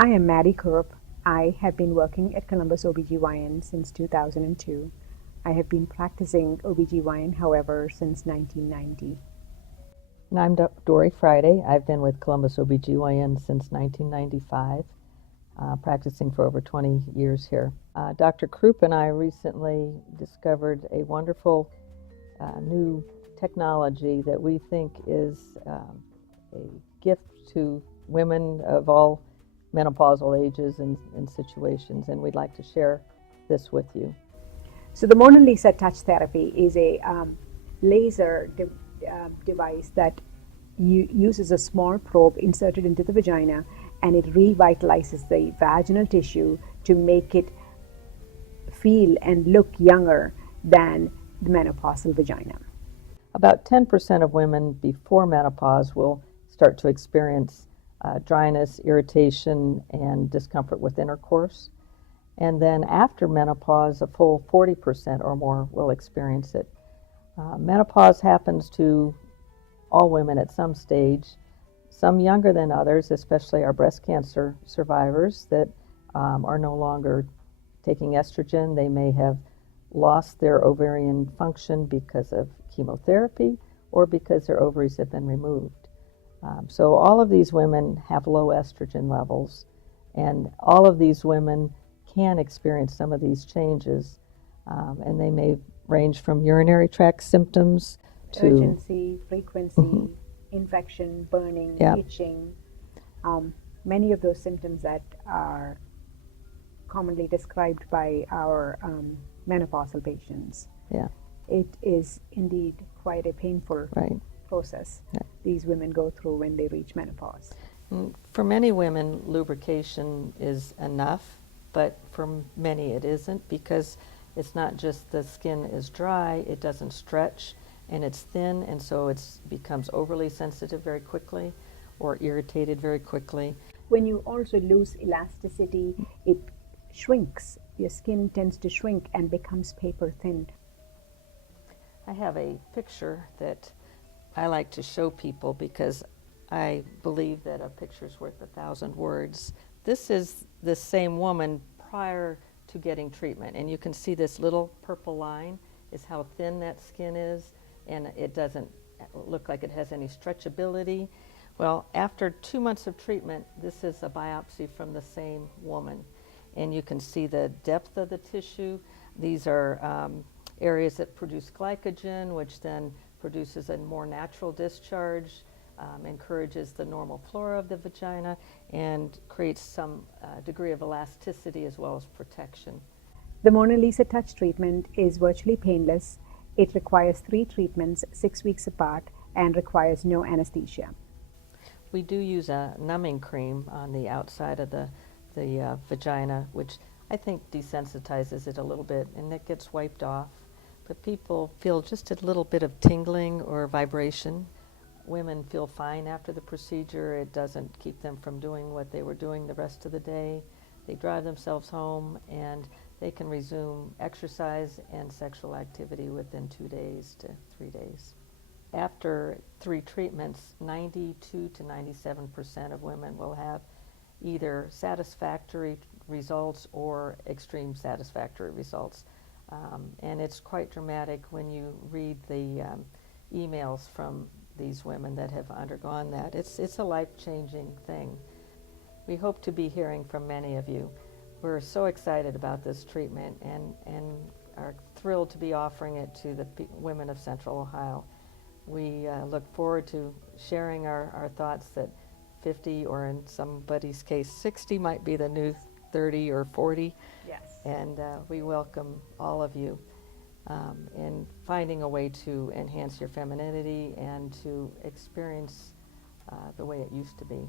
I am Maddie Kurup. I have been working at Columbus OBGYN since 2002. I have been practicing OBGYN, however, since 1990. And I'm Dory Friday. I've been with Columbus OBGYN since 1995, practicing for over 20 years here. Dr. Kurup and I recently discovered a wonderful new technology that we think is a gift to women of all menopausal ages and situations, and we'd like to share this with you. So, the MonaLisa Touch Therapy is a laser device that uses a small probe inserted into the vagina, and it revitalizes the vaginal tissue to make it feel and look younger than the menopausal vagina. About 10% of women before menopause will start to experience dryness, irritation, and discomfort with intercourse. And then after menopause, a full 40% or more will experience it. Menopause happens to all women at some stage, some younger than others, especially our breast cancer survivors that are no longer taking estrogen. They may have lost their ovarian function because of chemotherapy or because their ovaries have been removed. So all of these women have low estrogen levels, and all of these women can experience some of these changes, and they may range from urinary tract symptoms to urgency, frequency, infection, burning, yeah. itching, many of those symptoms that are commonly described by our menopausal patients. Yeah. It is indeed quite a painful process these women go through when they reach menopause. For many women, lubrication is enough, but for many it isn't, because it's not just the skin is dry, it doesn't stretch, and it's thin, and so it becomes overly sensitive very quickly or irritated very quickly. When you also lose elasticity, it shrinks. Your skin tends to shrink and becomes paper thin. I have a picture that I like to show people because I believe that a picture's worth 1,000 words. This is the same woman prior to getting treatment, and you can see this little purple line is how thin that skin is, and it doesn't look like it has any stretchability. Well, after 2 months of treatment, this is a biopsy from the same woman, and you can see the depth of the tissue. These are areas that produce glycogen, which then produces a more natural discharge, encourages the normal flora of the vagina, and creates some degree of elasticity as well as protection. The MonaLisa Touch treatment is virtually painless. It requires 3 treatments, 6 weeks apart, and requires no anesthesia. We do use a numbing cream on the outside of the vagina, which I think desensitizes it a little bit, and it gets wiped off. But people feel just a little bit of tingling or vibration. Women feel fine after the procedure. It doesn't keep them from doing what they were doing the rest of the day. They drive themselves home, and they can resume exercise and sexual activity within 2 days to 3 days. After 3 treatments, 92 to 97% of women will have either satisfactory results or extreme satisfactory results. And it's quite dramatic when you read the emails from these women that have undergone that. It's a life-changing thing. We hope to be hearing from many of you. We're so excited about this treatment and are thrilled to be offering it to the women of Central Ohio. We look forward to sharing our thoughts that 50, or in somebody's case 60, might be the new 30 or 40. Yes. And we welcome all of you in finding a way to enhance your femininity and to experience the way it used to be.